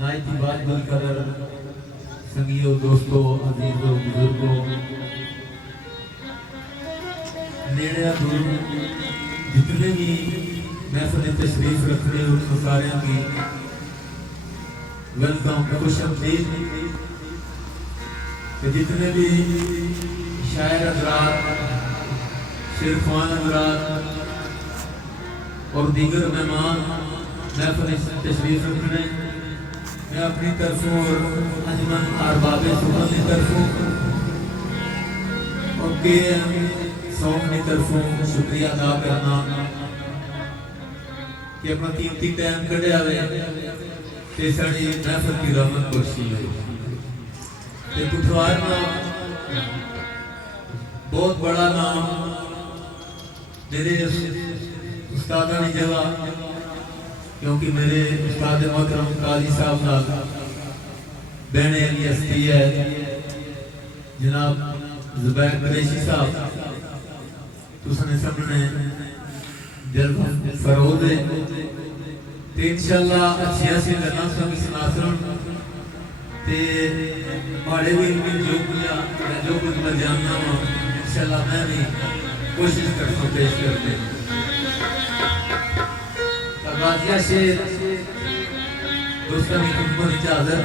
नायती बात कदर संगियों दोस्तों अजीजों बुजुर्गों नेड़े दूर जितने भी महफिल तशरीफ रखने उनको सारे की वेलकम खुशआमदीद। जितने भी शायर हज़रात शेरखान हज़रात और दीगर मेहमान महफिल तशरीफ रखने मैं अपनी तरफों और अंजमन अरबाब सुबह की तरफों और KM सौम की तरफों शुक्रिया अदा करना कि अपना कीमती टाइम कढ़िया ते साड़ी महफिल की रहमत बख्शी ते पुठवार में बहुत बड़ा नाम मेरे उस्तादा की जगह, क्योंकि मेरे उस्ताद मोहतरम काजी साहब नाल बहने की हस्ती है जनाब जुबैर कुरैशी साहब, तुसने सबने दिल फरोद है ते इंशाअल्लाह अच्छी सी गल्लां सब सुनासन ते माड़े भी जो कुछ मैं जानना वा इंशाअल्लाह मैं भी कोशिश करता हूँ पेश करते। गाजिया शेर दोस्तों की खिदमत इजाजत।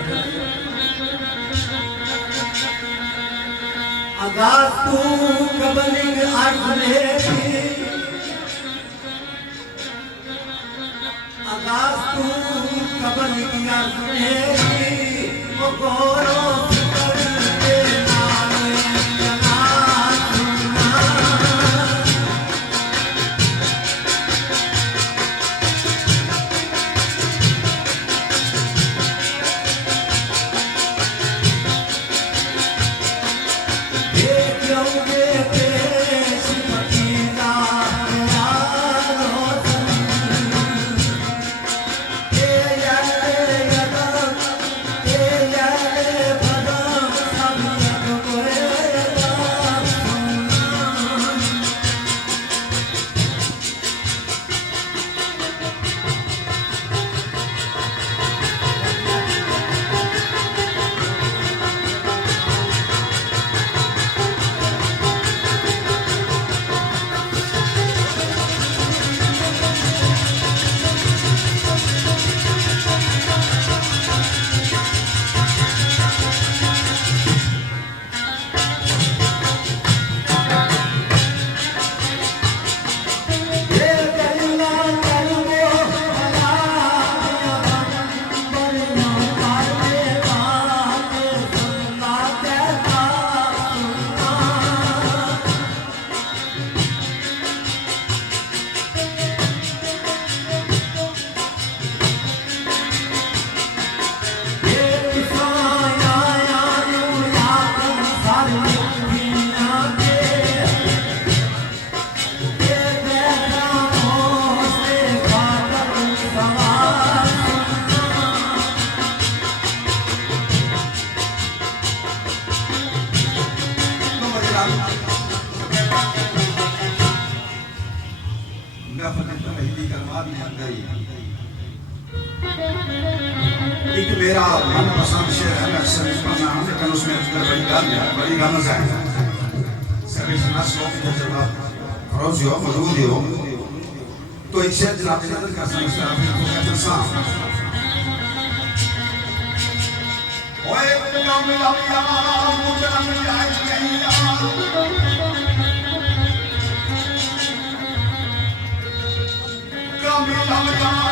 आगाज तू कबलिंग अर्ज लेती, आगाज तू कबलिंग अर्ज लेती, ओ गोरो करते नाम जना सुना। एक मेरा मनपसंद शेर है, मैं अक्सर इसको पढ़ना लेकिन उसमें बड़ी गमज़ है। सभी नस्लों के जब आप फरोज़ हो मौजूद हो तो एक शेर जनाब नज़र का समझता है आपको कहते हैं साफ ओए कमिला मुझे नहीं आई कमिला